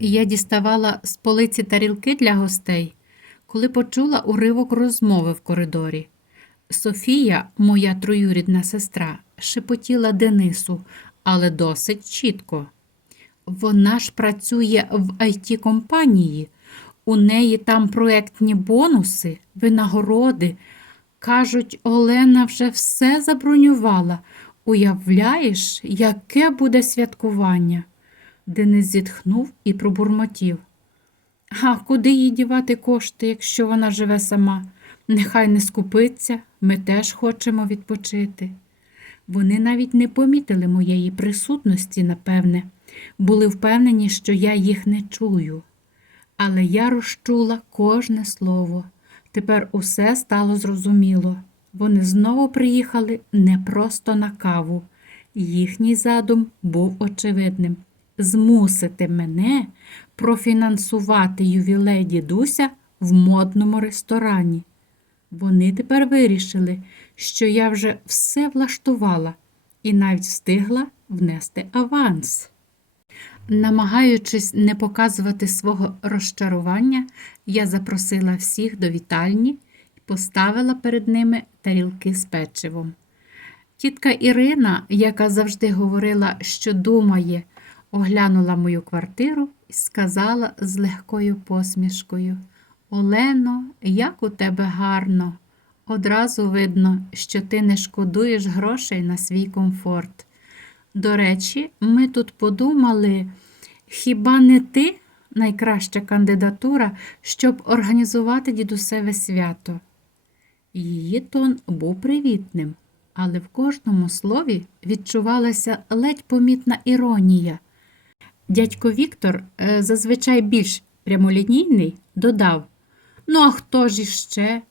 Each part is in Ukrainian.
Я діставала з полиці тарілки для гостей, коли почула уривок розмови в коридорі. Софія, моя троюрідна сестра, шепотіла Денису, але досить чітко. Вона ж працює в it компанії у неї там проектні бонуси, винагороди. Кажуть, Олена вже все забронювала. Уявляєш, яке буде святкування? Денис зітхнув і пробурмотів. А куди їй дівати кошти, якщо вона живе сама? Нехай не скупиться, ми теж хочемо відпочити. Вони навіть не помітили моєї присутності, напевне, були впевнені, що я їх не чую. Але я розчула кожне слово. Тепер усе стало зрозуміло. Вони знову приїхали не просто на каву. Їхній задум був очевидним змусити мене профінансувати ювілей дідуся в модному ресторані. Вони тепер вирішили, що я вже все влаштувала і навіть встигла внести аванс. Намагаючись не показувати свого розчарування, я запросила всіх до вітальні і поставила перед ними тарілки з печивом. Тітка Ірина, яка завжди говорила, що думає, оглянула мою квартиру і сказала з легкою посмішкою: Олено, як у тебе гарно! Одразу видно, що ти не шкодуєш грошей на свій комфорт. До речі, ми тут подумали, хіба не ти найкраща кандидатура, щоб організувати дідусеве свято? Її тон був привітним, але в кожному слові відчувалася ледь помітна іронія. Дядько Віктор, е, зазвичай більш прямолінійний, додав: Ну, а хто ж іще?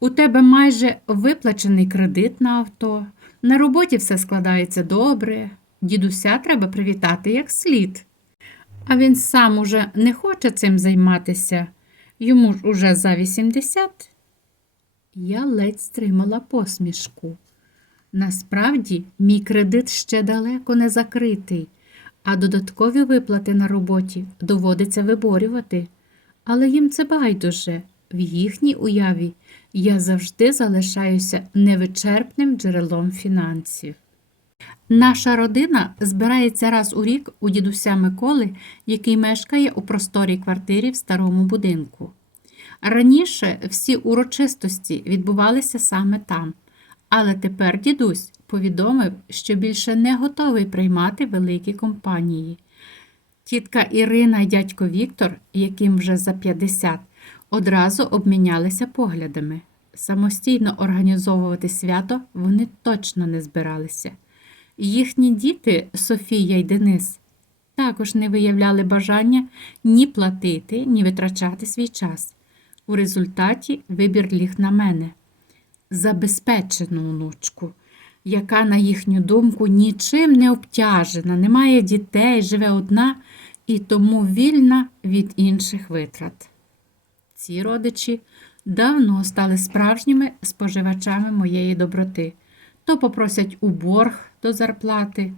У тебе майже виплачений кредит на авто, на роботі все складається добре, дідуся треба привітати як слід. А він сам уже не хоче цим займатися, йому ж уже за 80. Я ледь стримала посмішку. Насправді, мій кредит ще далеко не закритий, а додаткові виплати на роботі доводиться виборювати. Але їм це байдуже. В їхній уяві я завжди залишаюся невичерпним джерелом фінансів. Наша родина збирається раз у рік у дідуся Миколи, який мешкає у просторій квартирі в старому будинку. Раніше всі урочистості відбувалися саме там, але тепер дідусь повідомив, що більше не готовий приймати великі компанії. Тітка Ірина і дядько Віктор, яким вже за 50, одразу обмінялися поглядами. Самостійно організовувати свято вони точно не збиралися. Їхні діти, Софія й Денис, також не виявляли бажання ні платити, ні витрачати свій час. У результаті вибір ліг на мене забезпечену внучку, яка, на їхню думку, нічим не обтяжена, не має дітей, живе одна і тому вільна від інших витрат. Ці родичі давно стали справжніми споживачами моєї доброти, то попросять у борг до зарплати,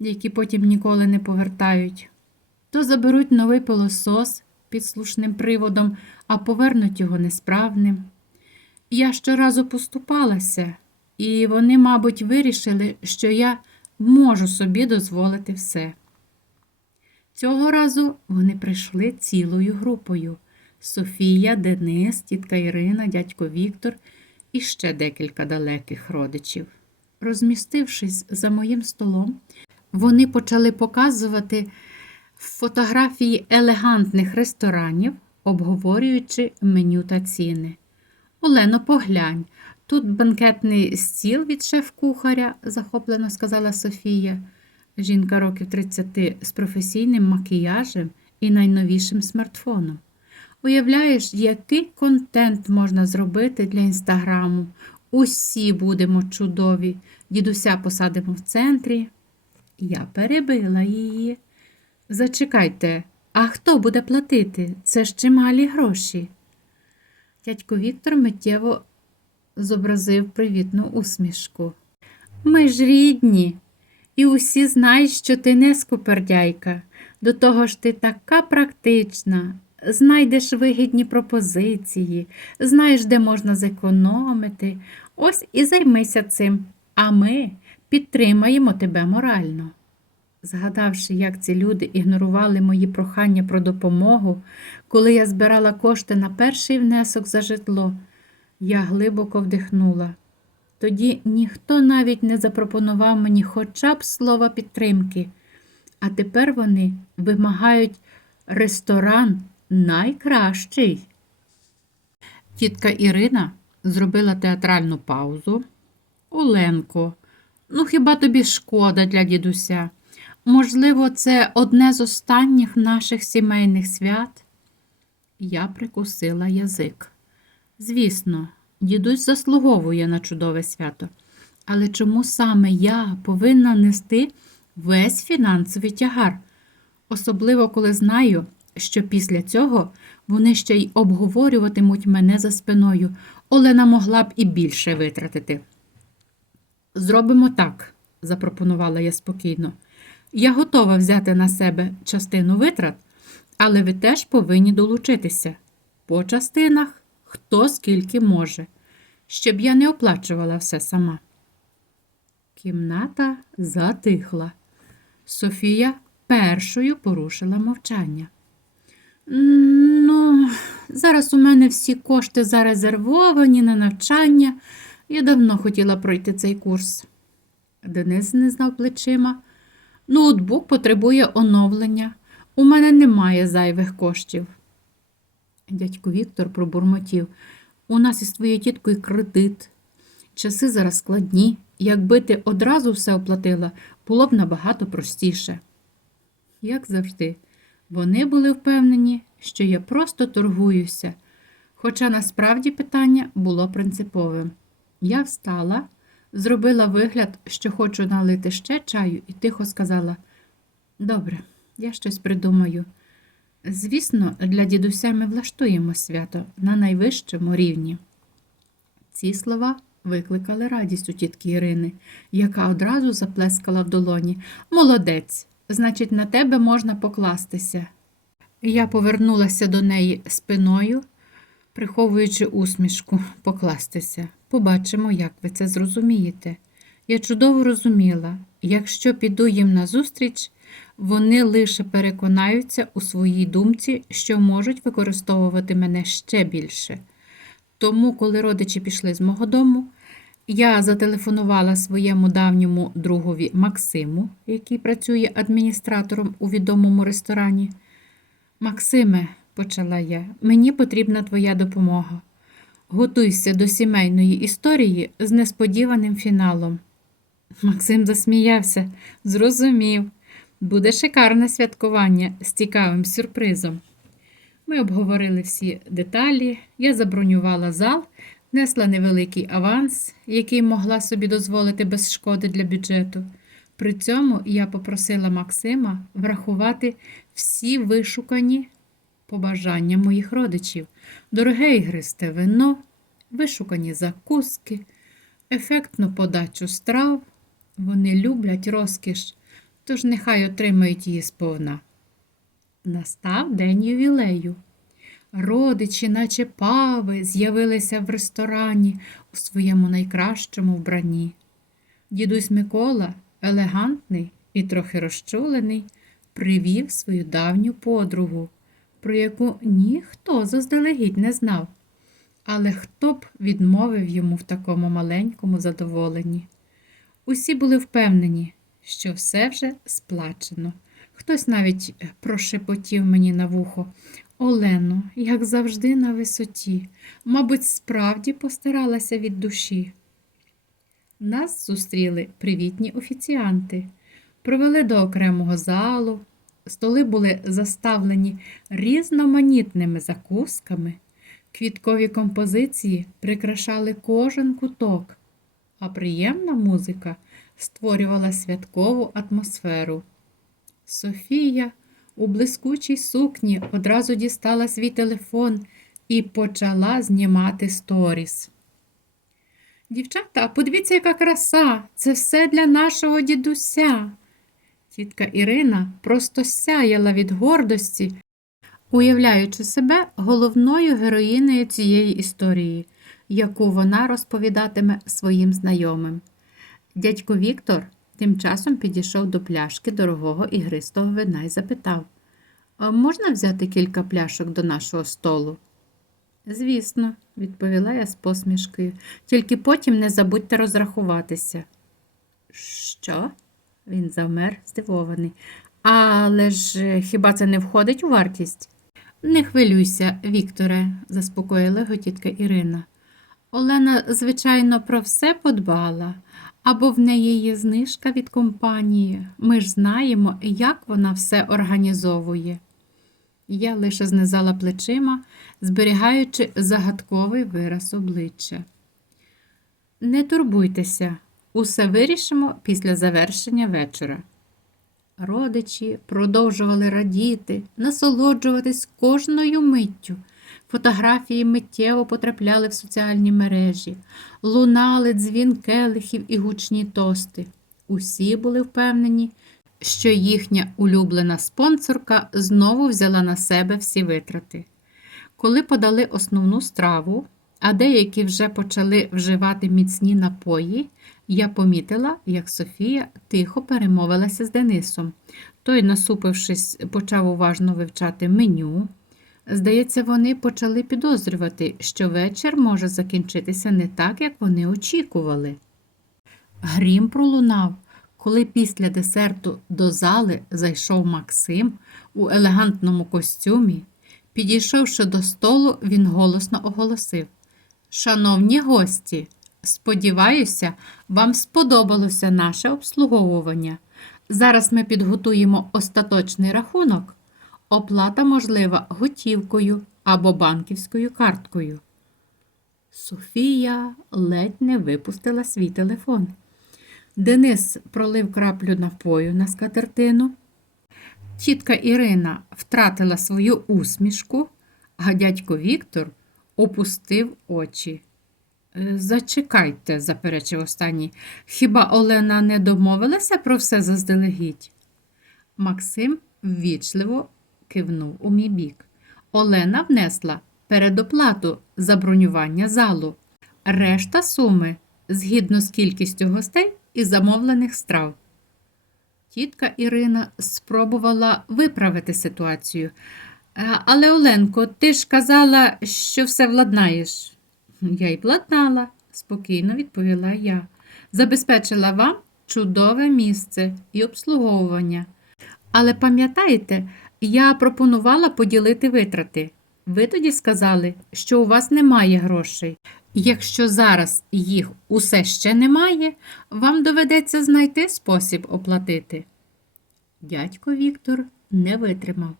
які потім ніколи не повертають, то заберуть новий пилосос під слушним приводом, а повернуть його несправним. Я щоразу поступалася, і вони, мабуть, вирішили, що я можу собі дозволити все. Цього разу вони прийшли цілою групою Софія, Денис, тітка Ірина, дядько Віктор і ще декілька далеких родичів. Розмістившись за моїм столом, вони почали показувати фотографії елегантних ресторанів, обговорюючи меню та ціни. Олено, поглянь, тут банкетний стіл від шеф-кухаря, захоплено сказала Софія. Жінка років 30 з професійним макіяжем і найновішим смартфоном. Уявляєш, який контент можна зробити для інстаграму? Усі будемо чудові. Дідуся посадимо в центрі. Я перебила її. Зачекайте, а хто буде платити? Це ж чималі гроші. Дядько Віктор миттєво зобразив привітну усмішку. Ми ж рідні, і усі знають, що ти не скупердяйка. До того ж ти така практична, знайдеш вигідні пропозиції, знаєш, де можна зекономити. Ось і займися цим, а ми підтримаємо тебе морально. Згадавши, як ці люди ігнорували мої прохання про допомогу, коли я збирала кошти на перший внесок за житло, я глибоко вдихнула. Тоді ніхто навіть не запропонував мені хоча б слова підтримки, а тепер вони вимагають ресторан найкращий. Тітка Ірина зробила театральну паузу. Оленко, ну хіба тобі шкода для дідуся? Можливо, це одне з останніх наших сімейних свят? Я прикусила язик. Звісно, дідусь заслуговує на чудове свято. Але чому саме я повинна нести весь фінансовий тягар? Особливо, коли знаю, що після цього вони ще й обговорюватимуть мене за спиною. Олена могла б і більше витратити. Зробимо так, запропонувала я спокійно. Я готова взяти на себе частину витрат, але ви теж повинні долучитися. По частинах хто скільки може, щоб я не оплачувала все сама. Кімната затихла. Софія першою порушила мовчання. Ну, зараз у мене всі кошти зарезервовані на навчання. Я давно хотіла пройти цей курс. Денис не знав плечима. Ноутбук потребує оновлення. У мене немає зайвих коштів. Дядько Віктор пробурмотів. У нас із твоєю тіткою кредит. Часи зараз складні. Якби ти одразу все оплатила, було б набагато простіше. Як завжди, вони були впевнені, що я просто торгуюся, хоча насправді питання було принциповим. Я встала, зробила вигляд, що хочу налити ще чаю, і тихо сказала: Добре, я щось придумаю. Звісно, для дідуся ми влаштуємо свято на найвищому рівні. Ці слова викликали радість у тітки Ірини, яка одразу заплескала в долоні. Молодець, значить, на тебе можна покластися. Я повернулася до неї спиною, приховуючи усмішку, покластися. Побачимо, як ви це зрозумієте. Я чудово розуміла, якщо піду їм назустріч, вони лише переконаються у своїй думці, що можуть використовувати мене ще більше. Тому, коли родичі пішли з мого дому, я зателефонувала своєму давньому другові Максиму, який працює адміністратором у відомому ресторані. Максиме, почала я, мені потрібна твоя допомога. Готуйся до сімейної історії з несподіваним фіналом. Максим засміявся, зрозумів. Буде шикарне святкування з цікавим сюрпризом. Ми обговорили всі деталі, я забронювала зал, несла невеликий аванс, який могла собі дозволити без шкоди для бюджету. При цьому я попросила Максима врахувати всі вишукані побажання моїх родичів, дороге ігристе вино, вишукані закуски, ефектну подачу страв. Вони люблять розкіш, тож нехай отримають її сповна. Настав день ювілею. Родичі, наче пави, з'явилися в ресторані у своєму найкращому вбранні. Дідусь Микола, елегантний і трохи розчулений, привів свою давню подругу, про яку ніхто заздалегідь не знав. Але хто б відмовив йому в такому маленькому задоволенні? Усі були впевнені, що все вже сплачено. Хтось навіть прошепотів мені на вухо. Олено, як завжди, на висоті, мабуть, справді постаралася від душі. Нас зустріли привітні офіціанти, провели до окремого залу, столи були заставлені різноманітними закусками, квіткові композиції прикрашали кожен куток, а приємна музика створювала святкову атмосферу. Софія у блискучій сукні одразу дістала свій телефон і почала знімати сторіс. Дівчата, подивіться, яка краса! Це все для нашого дідуся. Тітка Ірина просто сяяла від гордості, уявляючи себе головною героїнею цієї історії, яку вона розповідатиме своїм знайомим. Дядько Віктор тим часом підійшов до пляшки дорогого ігристого вина і запитав: «А можна взяти кілька пляшок до нашого столу? Звісно, відповіла я з посмішкою, тільки потім не забудьте розрахуватися. Що? Він завмер, здивований. Але ж е, хіба це не входить у вартість? Не хвилюйся, Вікторе, заспокоїла його тітка Ірина. Олена, звичайно, про все подбала, або в неї є знижка від компанії. Ми ж знаємо, як вона все організовує. Я лише знизала плечима, зберігаючи загадковий вираз обличчя. Не турбуйтеся, усе вирішимо після завершення вечора. Родичі продовжували радіти, насолоджуватись кожною миттю. Фотографії миттєво потрапляли в соціальні мережі, лунали дзвін келихів і гучні тости. Усі були впевнені, що їхня улюблена спонсорка знову взяла на себе всі витрати. Коли подали основну страву, а деякі вже почали вживати міцні напої, я помітила, як Софія тихо перемовилася з Денисом. Той, насупившись, почав уважно вивчати меню. Здається, вони почали підозрювати, що вечір може закінчитися не так, як вони очікували. Грім пролунав, коли після десерту до зали зайшов Максим у елегантному костюмі. Підійшовши до столу, він голосно оголосив Шановні гості, сподіваюся, вам сподобалося наше обслуговування. Зараз ми підготуємо остаточний рахунок. Оплата можлива готівкою або банківською карткою. Софія ледь не випустила свій телефон. Денис пролив краплю напою на скатертину. Тітка Ірина втратила свою усмішку, а дядько Віктор опустив очі. «Е, Зачекайте, заперечив останній. Хіба Олена не домовилася про все заздалегідь? Максим ввічливо кивнув у мій бік. Олена внесла передоплату за бронювання залу. Решта суми згідно з кількістю гостей і замовлених страв. Тітка Ірина спробувала виправити ситуацію. «Е, Але, Оленко, ти ж казала, що все владнаєш. Я й владнала, спокійно відповіла я. Забезпечила вам чудове місце і обслуговування. Але пам'ятаєте, я пропонувала поділити витрати. Ви тоді сказали, що у вас немає грошей. Якщо зараз їх усе ще немає, вам доведеться знайти спосіб оплатити. Дядько Віктор не витримав.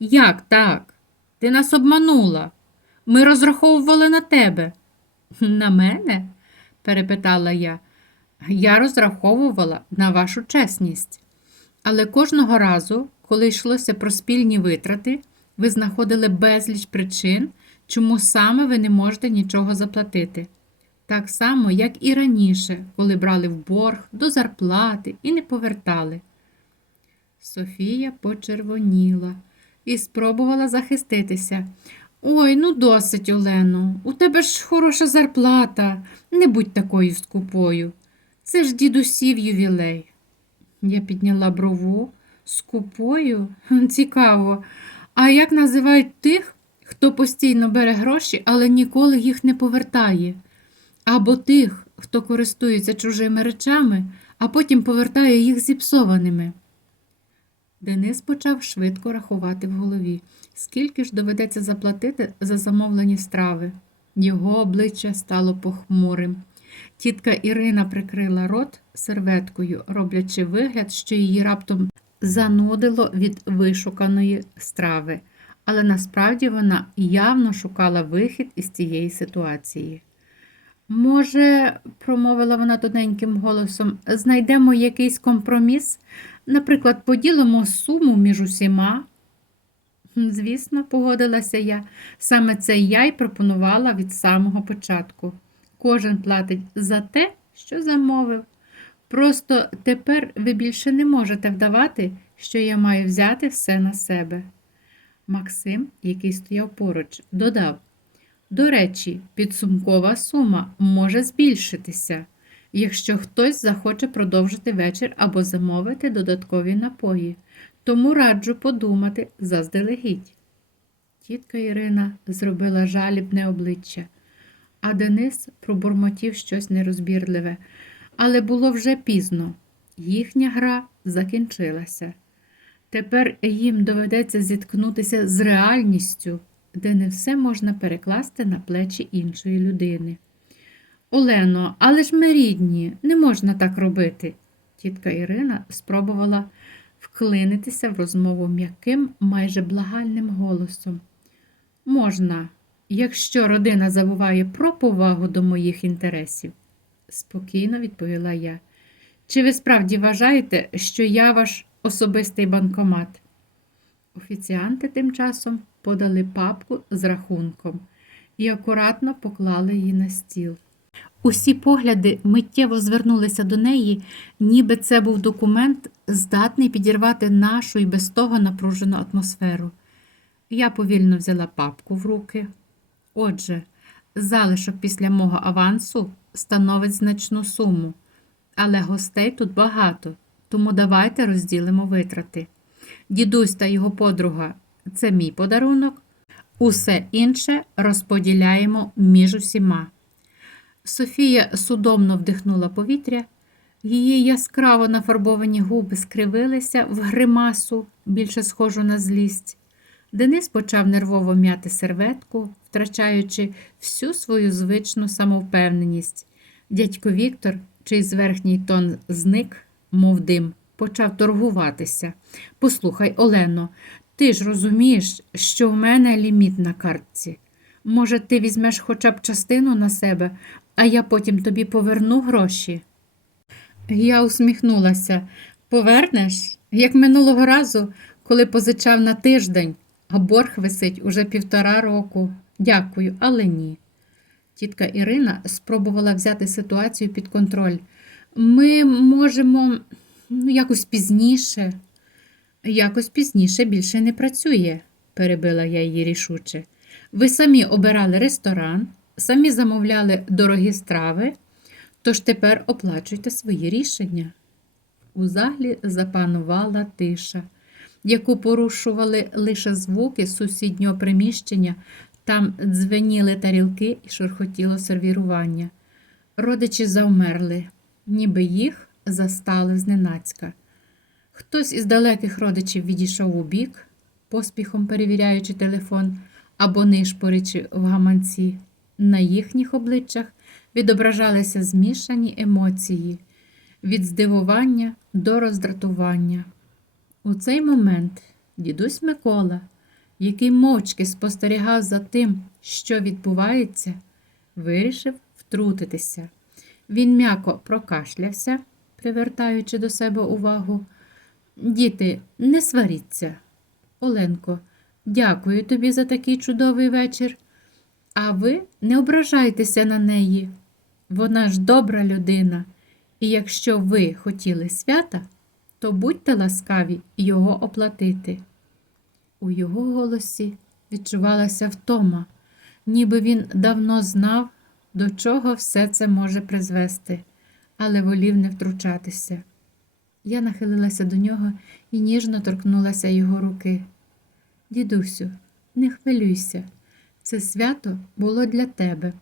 Як так? Ти нас обманула. Ми розраховували на тебе. На мене? перепитала я. Я розраховувала на вашу чесність. Але кожного разу, коли йшлося про спільні витрати, ви знаходили безліч причин, чому саме ви не можете нічого заплатити. Так само, як і раніше, коли брали в борг до зарплати і не повертали. Софія почервоніла і спробувала захиститися. Ой, ну досить, Олено, у тебе ж хороша зарплата, не будь такою скупою. Це ж дідусів ювілей. Я підняла брову скупою. Цікаво. А як називають тих, хто постійно бере гроші, але ніколи їх не повертає? Або тих, хто користується чужими речами, а потім повертає їх зіпсованими? Денис почав швидко рахувати в голові, скільки ж доведеться заплатити за замовлені страви. Його обличчя стало похмурим. Тітка Ірина прикрила рот серветкою, роблячи вигляд, що її раптом занудило від вишуканої страви, але насправді вона явно шукала вихід із цієї ситуації. Може, промовила вона тоненьким голосом, знайдемо якийсь компроміс, наприклад, поділимо суму між усіма. Звісно, погодилася я. Саме це я й пропонувала від самого початку. Кожен платить за те, що замовив. Просто тепер ви більше не можете вдавати, що я маю взяти все на себе. Максим, який стояв поруч, додав: До речі, підсумкова сума може збільшитися, якщо хтось захоче продовжити вечір або замовити додаткові напої. Тому раджу подумати заздалегідь. Тітка Ірина зробила жалібне обличчя, а Денис пробурмотів щось нерозбірливе. Але було вже пізно. Їхня гра закінчилася. Тепер їм доведеться зіткнутися з реальністю, де не все можна перекласти на плечі іншої людини. Олено, але ж ми рідні, не можна так робити. Тітка Ірина спробувала вклинитися в розмову м'яким, майже благальним голосом. Можна, якщо родина забуває про повагу до моїх інтересів, спокійно відповіла я. Чи ви справді вважаєте, що я ваш особистий банкомат? Офіціанти тим часом подали папку з рахунком і акуратно поклали її на стіл. Усі погляди миттєво звернулися до неї, ніби це був документ, здатний підірвати нашу і без того напружену атмосферу. Я повільно взяла папку в руки. Отже, залишок після мого авансу становить значну суму, але гостей тут багато, тому давайте розділимо витрати. Дідусь та його подруга це мій подарунок, усе інше розподіляємо між усіма. Софія судомно вдихнула повітря, її яскраво нафарбовані губи скривилися в гримасу, більше схожу на злість. Денис почав нервово м'яти серветку, втрачаючи всю свою звичну самовпевненість. Дядько Віктор, чий зверхній тон зник, мов дим, почав торгуватися. Послухай, Олено, ти ж розумієш, що в мене ліміт на картці. Може, ти візьмеш хоча б частину на себе, а я потім тобі поверну гроші. Я усміхнулася. Повернеш, як минулого разу, коли позичав на тиждень, а борг висить уже півтора року. Дякую, але ні. Тітка Ірина спробувала взяти ситуацію під контроль. Ми можемо ну, якось пізніше. Якось пізніше більше не працює, перебила я її рішуче. Ви самі обирали ресторан, самі замовляли дорогі страви, тож тепер оплачуйте свої рішення. У заглі запанувала тиша, яку порушували лише звуки сусіднього приміщення, там дзвеніли тарілки і шурхотіло сервірування. Родичі завмерли, ніби їх застали зненацька. Хтось із далеких родичів відійшов у бік, поспіхом перевіряючи телефон або нишпорячи в гаманці. На їхніх обличчях відображалися змішані емоції від здивування до роздратування. У цей момент дідусь Микола, який мовчки спостерігав за тим, що відбувається, вирішив втрутитися. Він м'яко прокашлявся, привертаючи до себе увагу. Діти, не сваріться. Оленко, дякую тобі за такий чудовий вечір. А ви не ображайтеся на неї. Вона ж добра людина, і якщо ви хотіли свята, то будьте ласкаві його оплатити. У його голосі відчувалася втома, ніби він давно знав, до чого все це може призвести, але волів не втручатися. Я нахилилася до нього і ніжно торкнулася його руки. Дідусю, не хвилюйся, це свято було для тебе.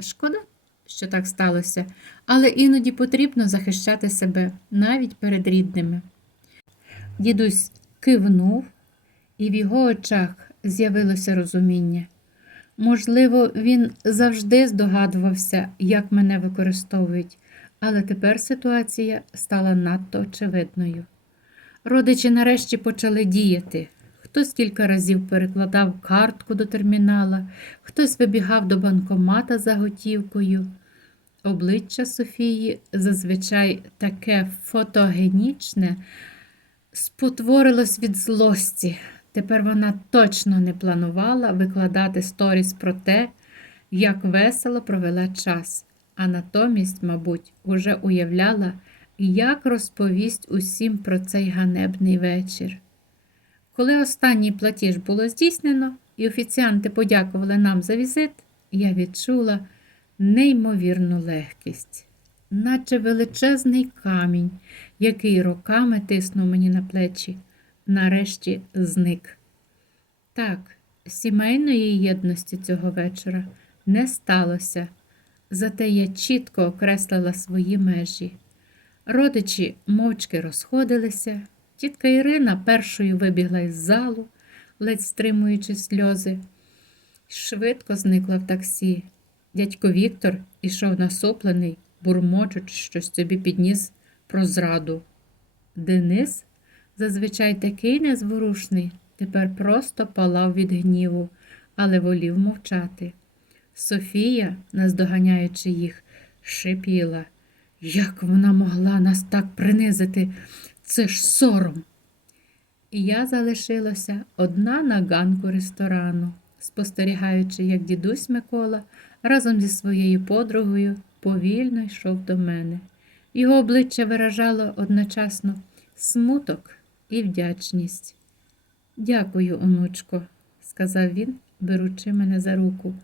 Шкода, що так сталося, але іноді потрібно захищати себе навіть перед рідними. Дідусь кивнув, і в його очах з'явилося розуміння. Можливо, він завжди здогадувався, як мене використовують, але тепер ситуація стала надто очевидною. Родичі нарешті почали діяти. Хтось кілька разів перекладав картку до термінала, хтось вибігав до банкомата за готівкою. Обличчя Софії зазвичай таке фотогенічне, спотворилось від злості. Тепер вона точно не планувала викладати сторіс про те, як весело провела час, а натомість, мабуть, уже уявляла, як розповість усім про цей ганебний вечір. Коли останній платіж було здійснено, і офіціанти подякували нам за візит, я відчула неймовірну легкість, наче величезний камінь, який роками тиснув мені на плечі, нарешті зник. Так, сімейної єдності цього вечора не сталося, зате я чітко окреслила свої межі. Родичі мовчки розходилися. Тітка Ірина першою вибігла із залу, ледь стримуючи сльози. Швидко зникла в таксі. Дядько Віктор ішов насоплений, бурмочучи, щось собі підніс про зраду. Денис, зазвичай такий незворушний, тепер просто палав від гніву, але волів мовчати. Софія, наздоганяючи їх, шипіла. Як вона могла нас так принизити? Це ж сором. І я залишилася одна на ганку ресторану, спостерігаючи, як дідусь Микола разом зі своєю подругою повільно йшов до мене. Його обличчя виражало одночасно смуток і вдячність. Дякую, онучко, сказав він, беручи мене за руку.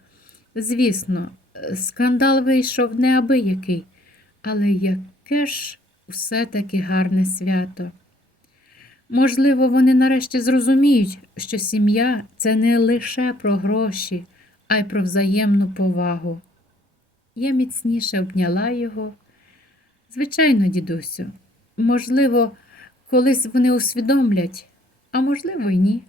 Звісно, скандал вийшов неабиякий, але яке ж все-таки гарне свято. Можливо, вони нарешті зрозуміють, що сім'я це не лише про гроші, а й про взаємну повагу. Я міцніше обняла його. Звичайно, дідусю, можливо, колись вони усвідомлять, а можливо, й ні.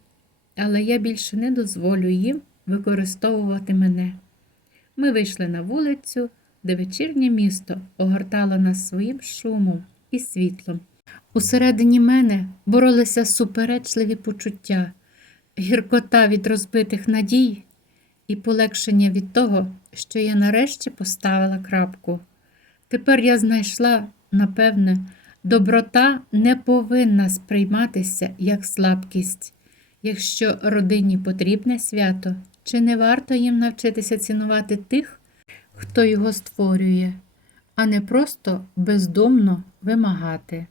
Але я більше не дозволю їм використовувати мене. Ми вийшли на вулицю, де вечірнє місто огортало нас своїм шумом і світлом. Усередині мене боролися суперечливі почуття, гіркота від розбитих надій і полегшення від того, що я нарешті поставила крапку. Тепер я знайшла, напевне, доброта не повинна сприйматися як слабкість. Якщо родині потрібне свято, чи не варто їм навчитися цінувати тих, хто його створює, а не просто бездомно вимагати.